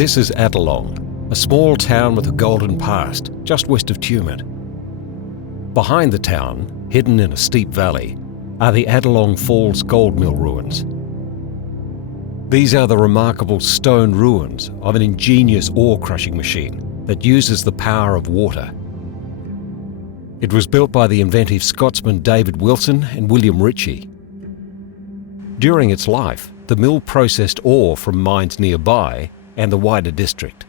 This is Adelong, a small town with a golden past, just west of Tumut. Behind the town, hidden in a steep valley, are the Adelong Falls gold mill ruins. These are the remarkable stone ruins of an ingenious ore-crushing machine that uses the power of water. It was built by the inventive Scotsmen David Wilson and William Ritchie. During its life, the mill processed ore from mines nearby and the wider district.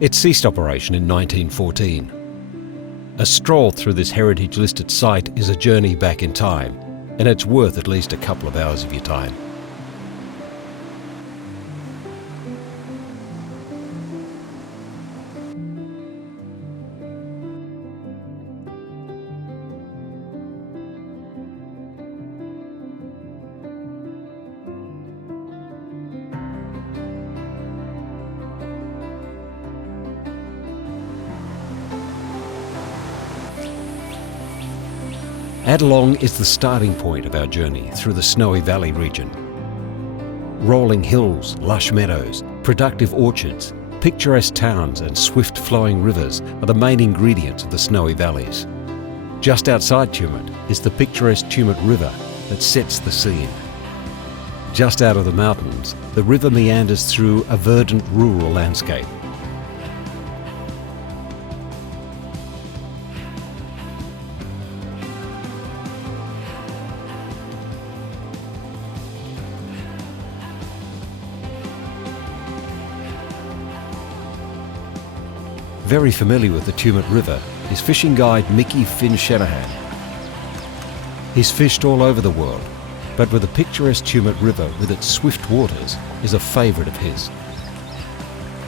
It ceased operation in 1914. A stroll through this heritage-listed site is a journey back in time, and it's worth at least a couple of hours of your time. Adelong is the starting point of our journey through the Snowy Valley region. Rolling hills, lush meadows, productive orchards, picturesque towns and swift-flowing rivers are the main ingredients of the Snowy Valleys. Just outside Tumut is the picturesque Tumut River that sets the scene. Just out of the mountains, the river meanders through a verdant rural landscape. Very familiar with the Tumut River is fishing guide Mickey Finn Shanahan. He's fished all over the world, but with the picturesque Tumut River with its swift waters is a favourite of his.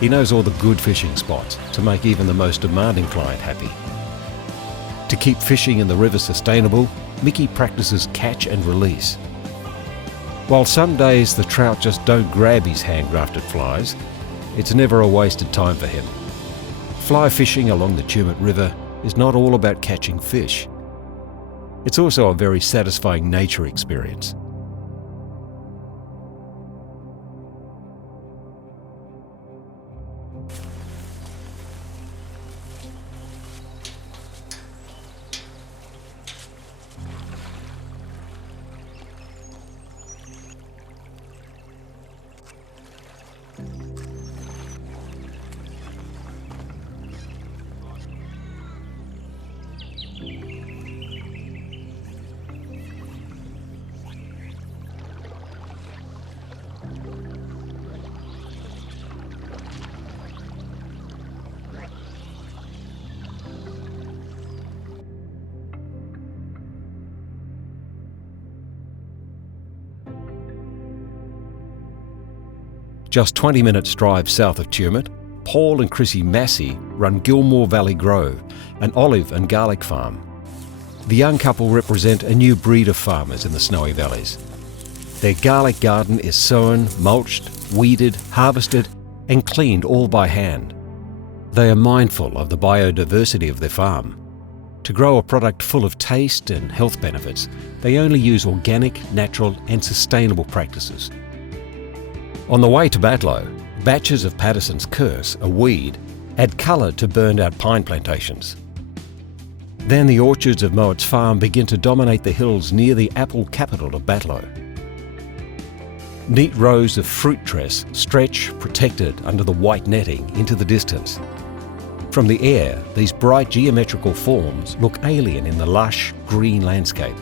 He knows all the good fishing spots to make even the most demanding client happy. To keep fishing in the river sustainable, Mickey practices catch and release. While some days the trout just don't grab his hand-grafted flies, it's never a wasted time for him. Fly fishing along the Tumut River is not all about catching fish. It's also a very satisfying nature experience. Just 20 minutes drive south of Tumut, Paul and Chrissy Massey run Gilmore Valley Grove, an olive and garlic farm. The young couple represent a new breed of farmers in the Snowy Valleys. Their garlic garden is sown, mulched, weeded, harvested and cleaned all by hand. They are mindful of the biodiversity of their farm. To grow a product full of taste and health benefits, they only use organic, natural and sustainable practices. On the way to Batlow, batches of Patterson's curse, a weed, add colour to burned-out pine plantations. Then the orchards of Mowat's farm begin to dominate the hills near the apple capital of Batlow. Neat rows of fruit tress stretch, protected under the white netting, into the distance. From the air, these bright geometrical forms look alien in the lush, green landscape.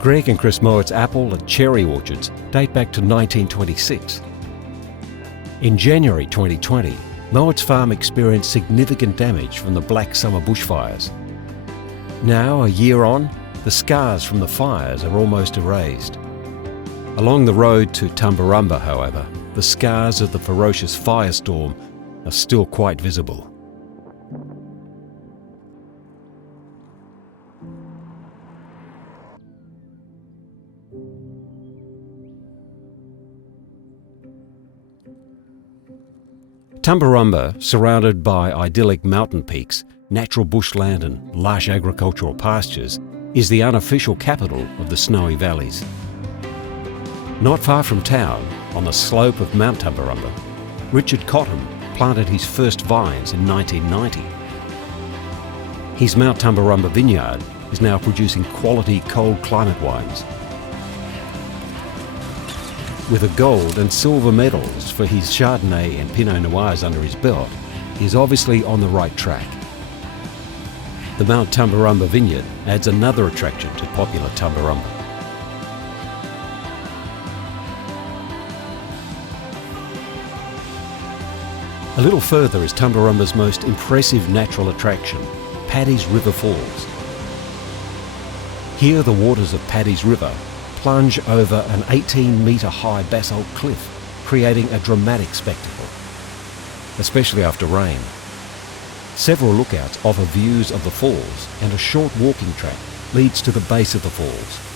Greg and Chris Mowat's apple and cherry orchards date back to 1926. In January 2020, Mowat's farm experienced significant damage from the Black Summer bushfires. Now, a year on, the scars from the fires are almost erased. Along the road to Tumbarumba, however, the scars of the ferocious firestorm are still quite visible. Tumbarumba, surrounded by idyllic mountain peaks, natural bushland and lush agricultural pastures, is the unofficial capital of the Snowy Valleys. Not far from town, on the slope of Mount Tumbarumba, Richard Cottam planted his first vines in 1990. His Mount Tumbarumba vineyard is now producing quality cold climate wines. With a gold and silver medals for his Chardonnay and Pinot Noirs under his belt, he is obviously on the right track. The Mount Tumbarumba vineyard adds another attraction to popular Tumbarumba. A little further is Tumbarumba's most impressive natural attraction, Paddys River Falls. Here the waters of Paddys River plunge over an 18-metre high basalt cliff, creating a dramatic spectacle, especially after rain. Several lookouts offer views of the falls, and a short walking track leads to the base of the falls.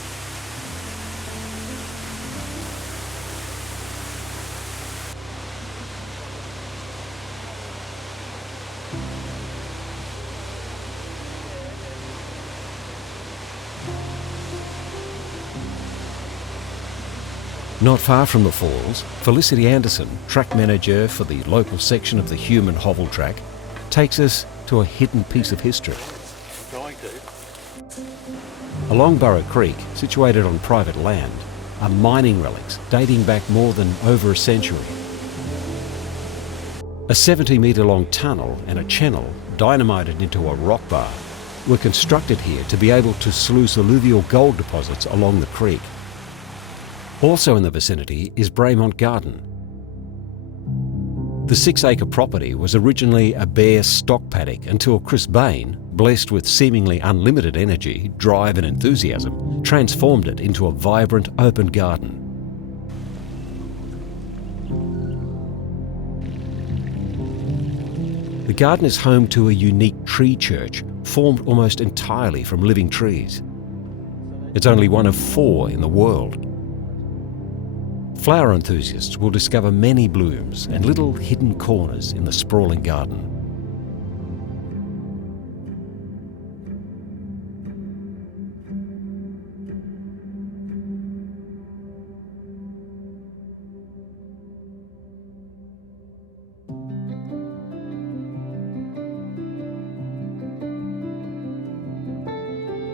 Not far from the falls, Felicity Anderson, track manager for the local section of the Human Hovel Track, takes us to a hidden piece of history. Along Burrow Creek, situated on private land, are mining relics dating back more than over a century. A 70-metre long tunnel and a channel dynamited into a rock bar were constructed here to be able to sluice alluvial gold deposits along the creek. Also in the vicinity is Braymont Garden. The 6-acre property was originally a bare stock paddock until Chris Bain, blessed with seemingly unlimited energy, drive and enthusiasm, transformed it into a vibrant open garden. The garden is home to a unique tree church formed almost entirely from living trees. It's only one of 4 in the world. Flower enthusiasts will discover many blooms and little hidden corners in the sprawling garden.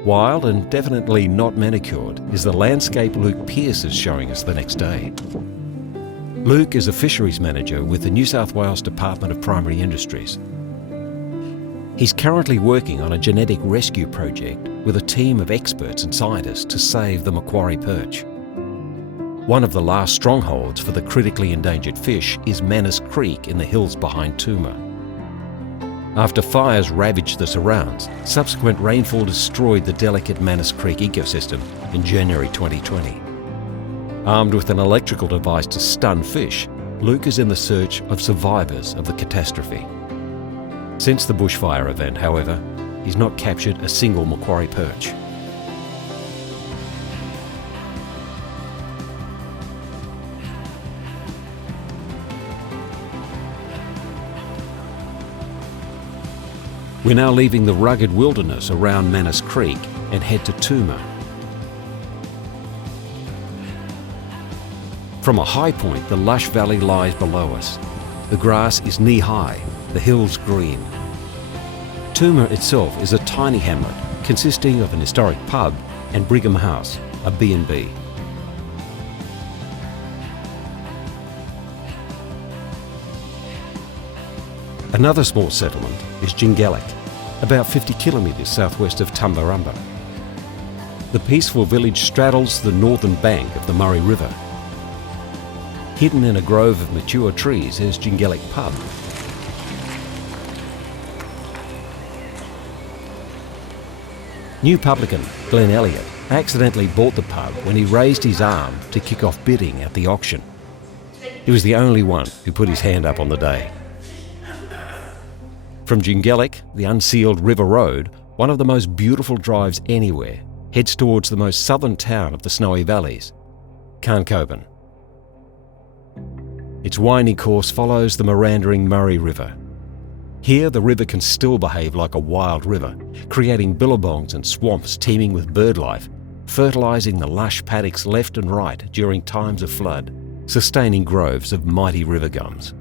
Wild and definitely not manicured is the landscape Luke Pearce is showing us the next day. Luke is a fisheries manager with the New South Wales Department of Primary Industries. He's currently working on a genetic rescue project with a team of experts and scientists to save the Macquarie perch. One of the last strongholds for the critically endangered fish is Manus Creek in the hills behind Tumut. After fires ravaged the surrounds, subsequent rainfall destroyed the delicate Manus Creek ecosystem in January 2020. Armed with an electrical device to stun fish, Luke is in the search of survivors of the catastrophe. Since the bushfire event, however, he's not captured a single Macquarie perch. We're now leaving the rugged wilderness around Manus Creek and head to Tumut. From a high point, the lush valley lies below us. The grass is knee-high, the hills green. Tumut itself is a tiny hamlet consisting of an historic pub and Brigham House, a B&B. Another small settlement is Jingellic, about 50 kilometres southwest of Tumbarumba. The peaceful village straddles the northern bank of the Murray River. Hidden in a grove of mature trees is Jingellic Pub. New publican Glenn Elliott accidentally bought the pub when he raised his arm to kick off bidding at the auction. He was the only one who put his hand up on the day. From Jingellic, the unsealed River Road, one of the most beautiful drives anywhere, heads towards the most southern town of the Snowy Valleys, Khankoban. Its winding course follows the meandering Murray River. Here the river can still behave like a wild river, creating billabongs and swamps teeming with birdlife, fertilising the lush paddocks left and right during times of flood, sustaining groves of mighty river gums.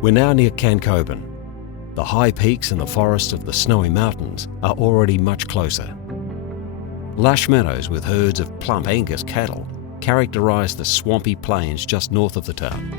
We're now near Khankoban. The high peaks and the forests of the Snowy Mountains are already much closer. Lush meadows with herds of plump Angus cattle characterise the swampy plains just north of the town.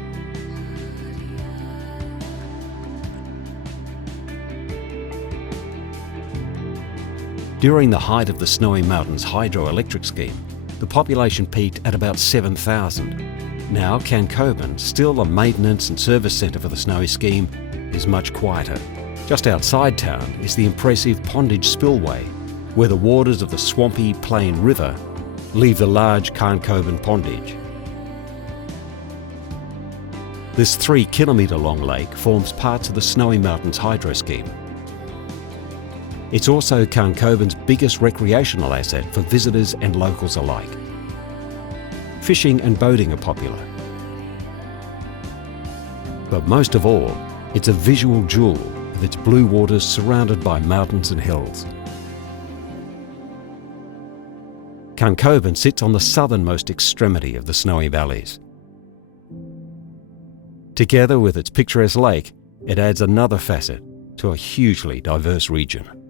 During the height of the Snowy Mountains hydroelectric scheme, the population peaked at about 7,000. Now Khankoban, still a maintenance and service centre for the Snowy scheme, is much quieter. Just outside town is the impressive Pondage Spillway, where the waters of the swampy Plain River leave the large Khankoban Pondage. This 3-kilometre long lake forms parts of the Snowy Mountains hydro scheme. It's also Khankoban's biggest recreational asset for visitors and locals alike. Fishing and boating are popular. But most of all, it's a visual jewel with its blue waters surrounded by mountains and hills. Khankoban sits on the southernmost extremity of the Snowy Valleys. Together with its picturesque lake, it adds another facet to a hugely diverse region.